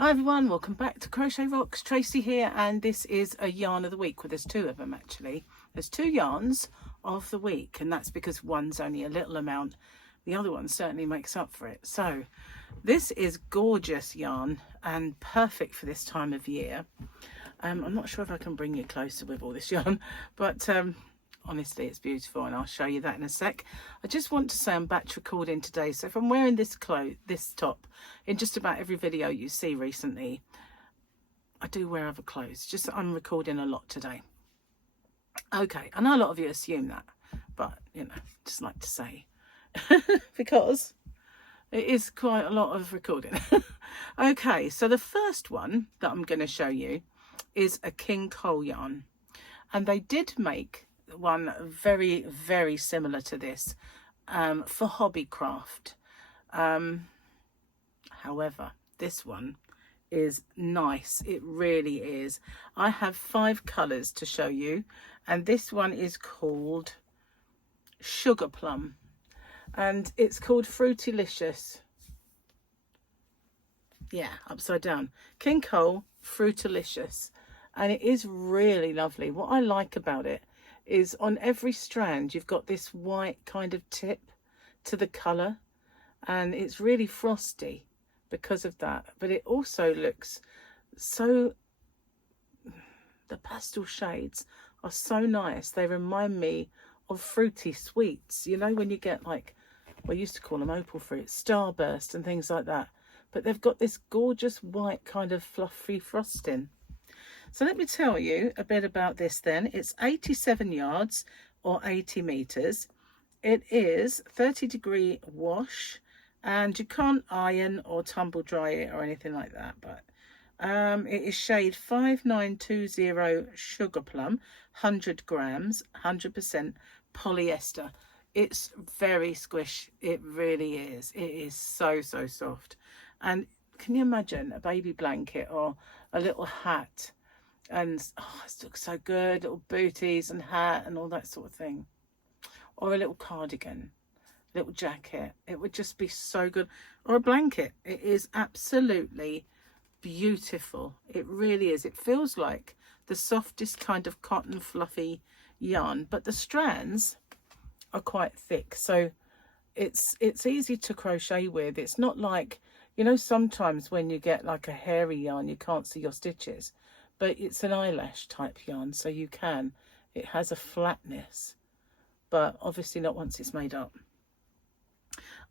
Hi everyone, welcome back to Crochet Rocks. Tracy here, and this is a yarn of the week. Well, there's two of them actually. There's two yarns of the week, and that's because one's only a little amount. The other one certainly makes up for it. So this is gorgeous yarn and perfect for this time of year. I'm not sure if I can bring you closer with all this yarn, but honestly, it's beautiful, and I'll show you that in a sec. I just want to say I'm batch recording today, so if I'm wearing this top in just about every video you see recently, I do wear other clothes. Just that I'm recording a lot today. Okay, I know a lot of you assume that, but you know, just like to say because it is quite a lot of recording. Okay, so the first one that I'm going to show you is a King Cole yarn, and they did make one very, very similar to this for hobbycraft. However, this one is nice. It really is. I have 5 colors to show you, and this one is called Sugar Plum, and it's called Fruitylicious. Yeah, upside down. King Cole Fruitylicious, and it is really lovely. What I like about it is on every strand you've got this white kind of tip to the color, and it's really frosty because of that, but it also looks so, the pastel shades are so nice. They remind me of fruity sweets, you know, when you get like, well, I used to call them opal fruit, starburst and things like that, but they've got this gorgeous white kind of fluffy frosting. So let me tell you a bit about this then. It's 87 yards or 80 meters. It is 30-degree wash, and you can't iron or tumble dry it or anything like that, but it is shade 5920 Sugar Plum, 100 grams, 100% polyester. It's very squish. It really is. It is so soft. And can you imagine a baby blanket or a little hat? And oh, it looks so good, little booties and hat and all that sort of thing, or a little cardigan, little jacket. It would just be so good, or a blanket. It is absolutely beautiful. It really is. It feels like the softest kind of cotton fluffy yarn, but the strands are quite thick, so it's easy to crochet with. It's not like, you know, sometimes when you get like a hairy yarn you can't see your stitches, but it's an eyelash type yarn, so you can. It has a flatness, but obviously not once it's made up.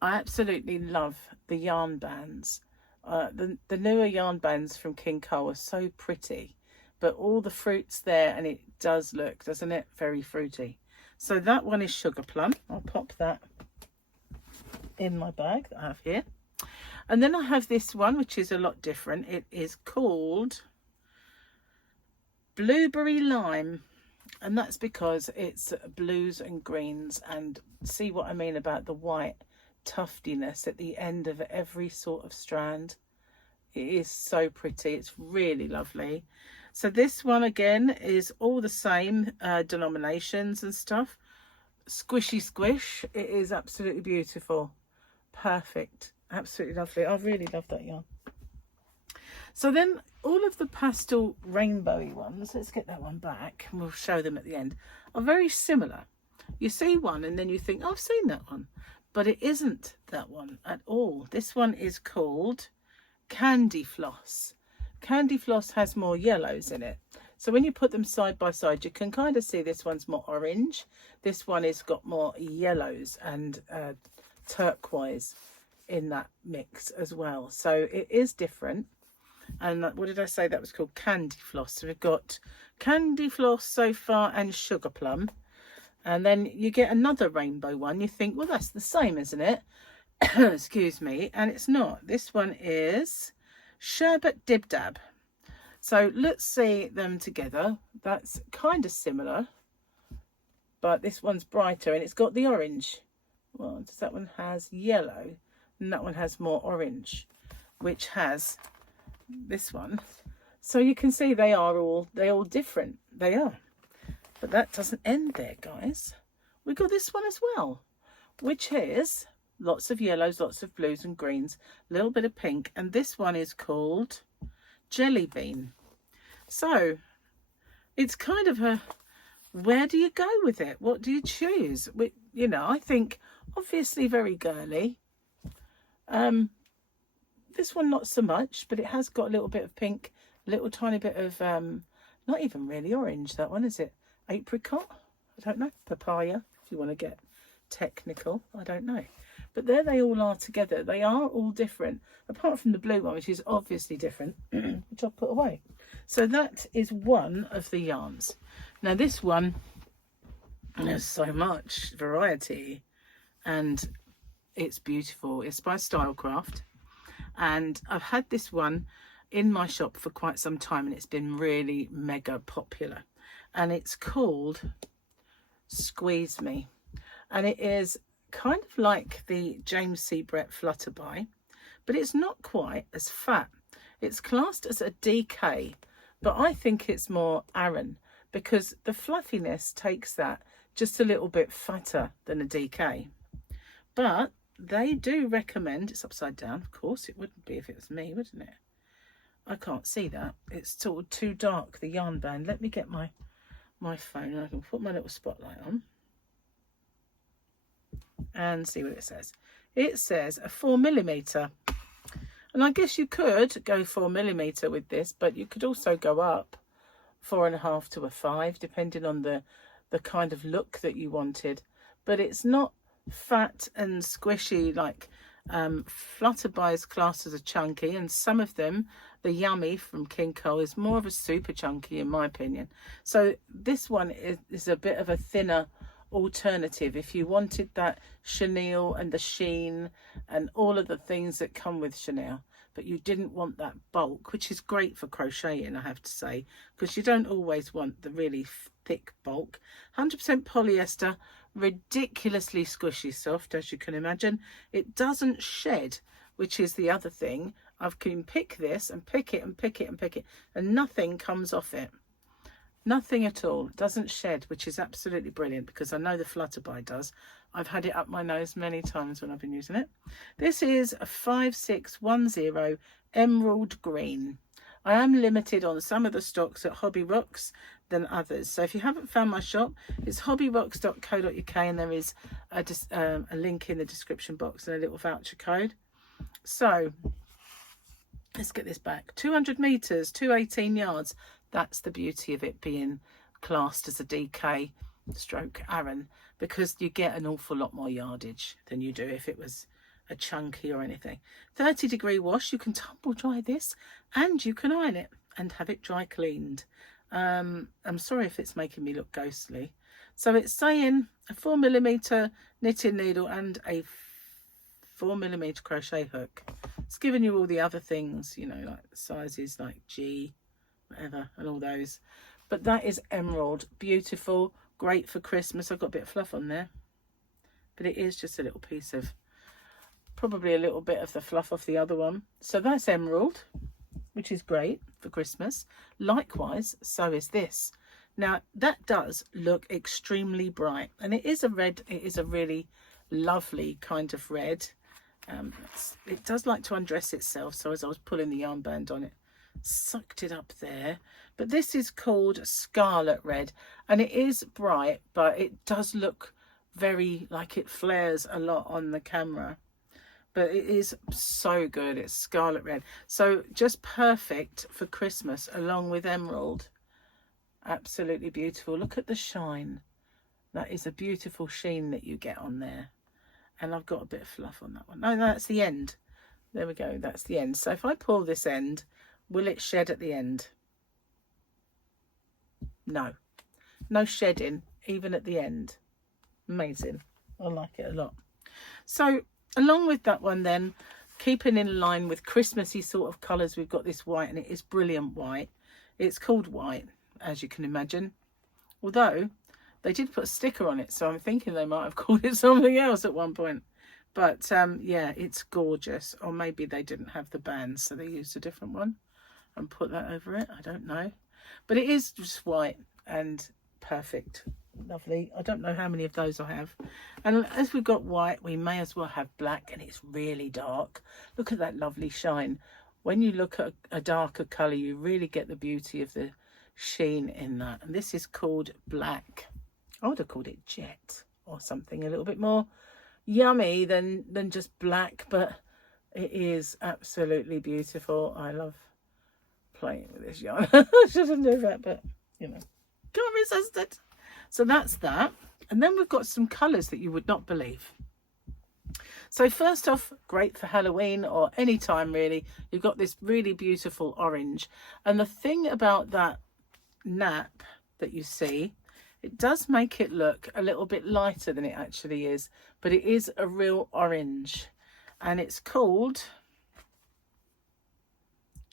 I absolutely love the yarn bands. The newer yarn bands from King Cole are so pretty, but all the fruit's there, and it does look, doesn't it, very fruity. So that one is Sugar Plum. I'll pop that in my bag that I have here. And then I have this one, which is a lot different. It is called Blueberry Lime, and that's because it's blues and greens, and see what I mean about the white tuftiness at the end of every sort of strand. It is so pretty. It's really lovely. So this one again is all the same denominations and stuff. Squishy squish. It is absolutely beautiful. Perfect. Absolutely lovely. I really love that yarn. So then all of the pastel rainbowy ones, let's get that one back and we'll show them at the end, are very similar. You see one and then you think, oh, I've seen that one, but it isn't that one at all. This one is called Candy Floss. Candy Floss has more yellows in it, so when you put them side by side you can kind of see this one's more orange, this one has got more yellows and turquoise in that mix as well, so it is different. And what did I say that was called? Candy Floss. So we've got Candy Floss so far and Sugar Plum, and then you get another rainbow one. You think, well, that's the same, isn't it? Excuse me. And it's not. This one is Sherbet Dib Dab. So let's see them together. That's kind of similar, but this one's brighter and it's got the orange. Well, that one has yellow and that one has more orange, which has this one. So you can see they're all different. They are. But that doesn't end there, guys. We got this one as well, which is lots of yellows, lots of blues and greens, a little bit of pink, and this one is called Jelly Bean. So it's kind of a, where do you go with it? What do you choose? You know, I think obviously very girly. This one not so much, but it has got a little bit of pink, a little tiny bit of not even really orange, that one, is it? Apricot? I don't know. Papaya, if you want to get technical. I don't know. But there they all are together. They are all different, apart from the blue one, which is obviously different, which I'll put away. So that is one of the yarns. Now this one, there's so much variety, and it's beautiful. It's by Stylecraft, and I've had this one in my shop for quite some time, and it's been really mega popular. And it's called Squeeze Me, and it is kind of like the James C. Brett Flutterby, but it's not quite as fat. It's classed as a DK, but I think it's more Aran, because the fluffiness takes that just a little bit fatter than a DK. But they do recommend, it's upside down, of course it wouldn't be if it was me, wouldn't it? I can't see that, it's sort of too dark, the yarn band. Let me get my phone and I can put my little spotlight on and see what it says. It says a 4mm, and I guess you could go 4mm with this, but you could also go up 4.5 to a 5, depending on the kind of look that you wanted. But it's not fat and squishy like Flutterby's classed as a chunky, and some of them, the Yummy from King Cole, is more of a super chunky in my opinion. So this one is a bit of a thinner alternative if you wanted that chenille and the sheen and all of the things that come with chenille, but you didn't want that bulk, which is great for crocheting, I have to say, because you don't always want the really thick bulk. 100% polyester, ridiculously squishy soft, as you can imagine. It doesn't shed, which is the other thing. I can pick this and pick it and pick it and pick it, and nothing comes off it. Nothing at all. It doesn't shed, which is absolutely brilliant, because I know the Flutterby does. I've had it up my nose many times when I've been using it. This is a 5610 emerald green. I am limited on some of the stocks at Hobby Rocks than others. So if you haven't found my shop, it's hobbyrocks.co.uk, and there is a link in the description box and a little voucher code. So let's get this back. 200 meters, 218 yards. That's the beauty of it being classed as a DK stroke Aran, because you get an awful lot more yardage than you do if it was a chunky or anything. 30-degree wash. You can tumble dry this, and you can iron it and have it dry cleaned. I'm sorry if it's making me look ghostly. So it's saying a 4mm knitting needle and a 4mm crochet hook. It's giving you all the other things, you know, like sizes like G, whatever, and all those. But that is emerald. Beautiful, great for Christmas. I've got a bit of fluff on there, but it is just a little piece of, probably a little bit of the fluff off the other one. So that's emerald, which is great for Christmas. Likewise, so is this. Now that does look extremely bright, and it is a red. It is a really lovely kind of red. It does like to undress itself, so as I was pulling the yarn band on it, sucked it up there. But this is called Scarlet Red, and it is bright, but it does look very like it flares a lot on the camera. But it is so good. It's Scarlet Red, so just perfect for Christmas along with emerald. Absolutely beautiful. Look at the shine. That is a beautiful sheen that you get on there. And I've got a bit of fluff on that one. No, that's the end. There we go. That's the end. So if I pull this end, will it shed at the end? No. No shedding, even at the end. Amazing. I like it a lot. So along with that one then, keeping in line with Christmassy sort of colours, we've got this white, and it is brilliant white. It's called white, as you can imagine. Although they did put a sticker on it, so I'm thinking they might have called it something else at one point. But yeah, it's gorgeous. Or maybe they didn't have the bands, so they used a different one and put that over it. I don't know. But it is just white and perfect. Lovely. I don't know how many of those I have. And as we've got white, we may as well have black, and it's really dark. Look at that lovely shine. When you look at a darker colour, you really get the beauty of the sheen in that. And this is called black. I would have called it jet or something a little bit more yummy than just black, but it is absolutely beautiful. I love playing with this yarn. I shouldn't do that, but you know, can't resist it. So that's that. And then we've got some colours that you would not believe. So first off, great for Halloween or any time really. You've got this really beautiful orange. And the thing about that nap that you see, it does make it look a little bit lighter than it actually is. But it is a real orange. And it's called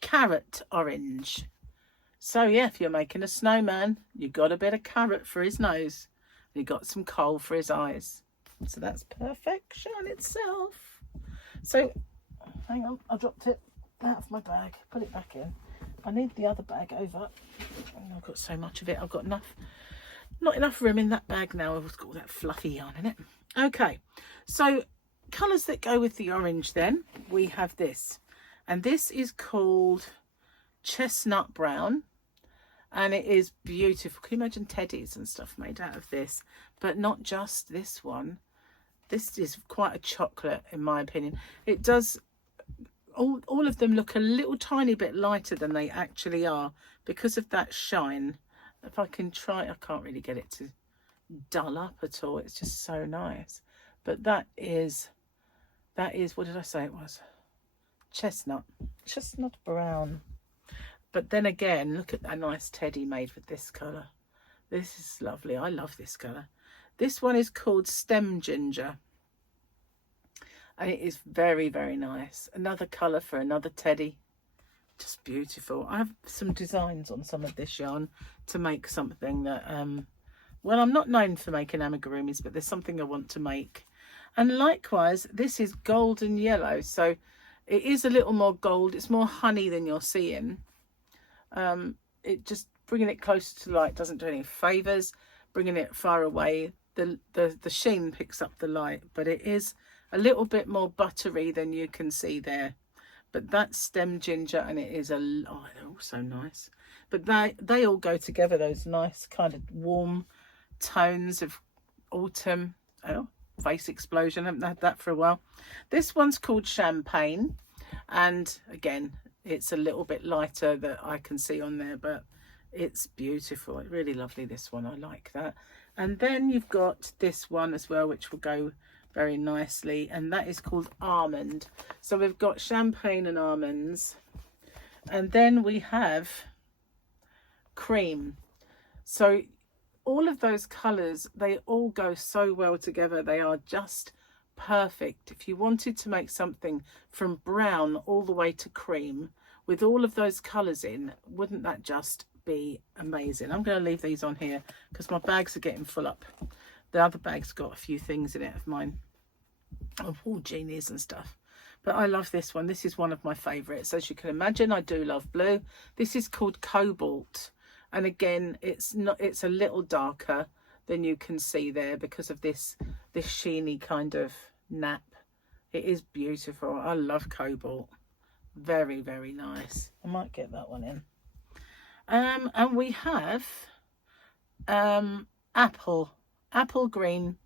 carrot orange. So yeah, if you're making a snowman, you've got a bit of carrot for his nose. And you've got some coal for his eyes. So that's perfection itself. So hang on, I dropped it out of my bag. Put it back in. I need the other bag over. I've got so much of it. I've got not enough room in that bag now. I've got all that fluffy yarn in it. Okay, so colours that go with the orange then. We have this. And this is called chestnut brown. And it is beautiful. Can you imagine teddies and stuff made out of this? But not just this one. This is quite a chocolate, in my opinion. It does, all of them look a little tiny bit lighter than they actually are because of that shine. If I can try, I can't really get it to dull up at all. It's just so nice. But that is, what did I say it was? Chestnut brown. But then again, look at that nice teddy made with this colour. This is lovely. I love this colour. This one is called Stem Ginger. And it is very, very nice. Another colour for another teddy. Just beautiful. I have some designs on some of this yarn to make something that, well, I'm not known for making amigurumis, but there's something I want to make. And likewise, this is golden yellow. So it is a little more gold. It's more honey than you're seeing. It just bringing it closer to light doesn't do any favours. Bringing it far away, the sheen picks up the light, but it is a little bit more buttery than you can see there. But that's Stem Ginger, and it is they're all so nice. But they all go together, those nice kind of warm tones of autumn. Oh, face explosion, I haven't had that for a while. This one's called Champagne, and again, it's a little bit lighter that I can see on there, but it's beautiful. It's really lovely, this one. I like that. And then you've got this one as well, which will go very nicely, and that is called Almond. So we've got Champagne and almonds, and then we have Cream. So all of those colours, they all go so well together. They are just perfect. If you wanted to make something from brown all the way to cream with all of those colours in, wouldn't that just be amazing? I'm going to leave these on here because my bags are getting full up. The other bag's got a few things in it of mine, of wool genies and stuff. But I love this one. This is one of my favourites. As you can imagine, I do love blue. This is called Cobalt, and again, it's a little darker than you can see there because of this sheeny kind of nap. It is beautiful. I love Cobalt. Very, very nice. I might get that one in. And we have Apple Green,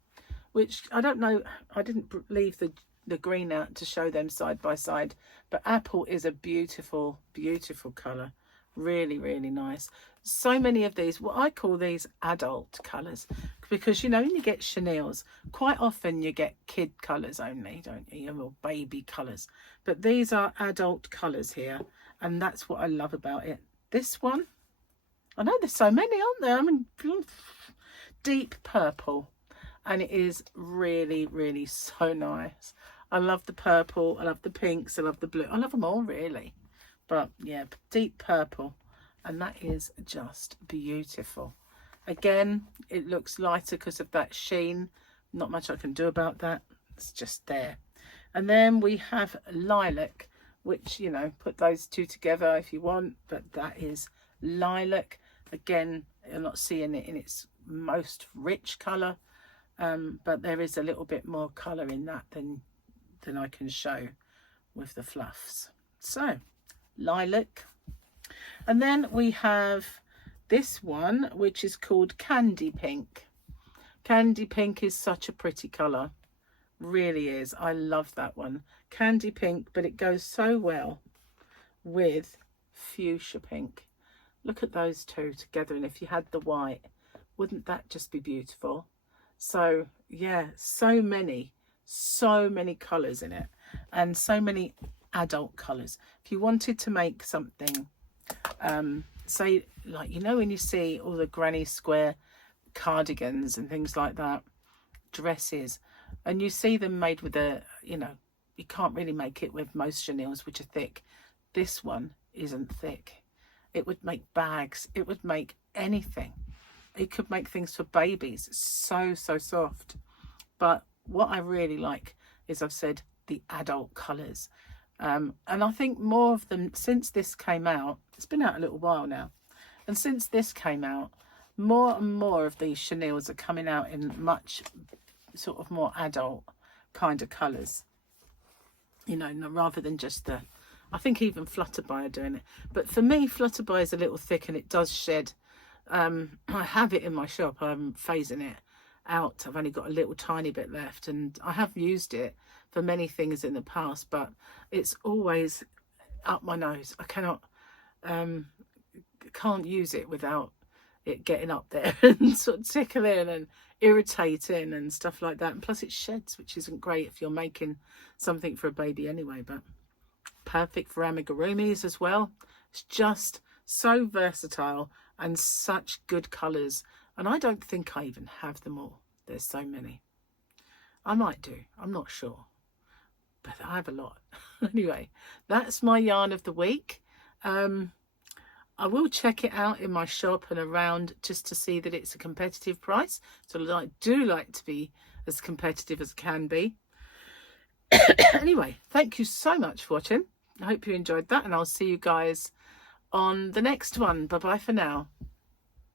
which I don't know, I didn't leave the green out to show them side by side, but Apple is a beautiful, beautiful colour. Really, really nice. So many of these, I call these adult colours, because you know, when you get chenilles, quite often you get kid colours only, don't you, or baby colours, but these are adult colours here, and that's what I love about it. This one, I know there's so many, aren't there? I mean, deep purple, and it is really, really so nice. I love the purple, I love the pinks, I love the blue, I love them all really. But yeah, deep purple, and that is just beautiful. Again, it looks lighter because of that sheen. Not much I can do about that. It's just there. And then we have Lilac, which, you know, put those two together if you want, but that is Lilac. Again, You're not seeing it in its most rich colour, but there is a little bit more colour in that than I can show with the fluffs. So lilac, and then we have this one which is called Candy Pink. Candy Pink is such a pretty colour, really is. I love that one. Candy Pink, but it goes so well with Fuchsia Pink. Look at those two together, and if you had the white, wouldn't that just be beautiful? So yeah, so many colours in it, and so many adult colours. If you wanted to make something, say, like, you know, when you see all the granny square cardigans and things like that, dresses, and you see them made with a, you know, you can't really make it with most chenilles, which are thick. This one isn't thick. It would make bags, it would make anything. It could make things for babies. So soft. But what I really like is, I've said, the adult colours. And I think more of them, since this came out, it's been out a little while now, and since this came out, more and more of these chenilles are coming out in much sort of more adult kind of colours, you know, rather than just the, I think even Flutterby are doing it. But for me, Flutterby is a little thick and it does shed. I have it in my shop. I'm phasing it out. I've only got a little tiny bit left, and I have used it for many things in the past, but it's always up my nose. I can't use it without it getting up there and sort of tickling and irritating and stuff like that. And plus it sheds, which isn't great if you're making something for a baby anyway. But perfect for amigurumis as well. It's just so versatile and such good colours, and I don't think I even have them all. There's so many. I might do, I'm not sure, but I have a lot. Anyway, that's my yarn of the week. I will check it out in my shop and around just to see that it's a competitive price. So I do like to be as competitive as I can be. Anyway, thank you so much for watching. I hope you enjoyed that, and I'll see you guys on the next one. Bye bye for now.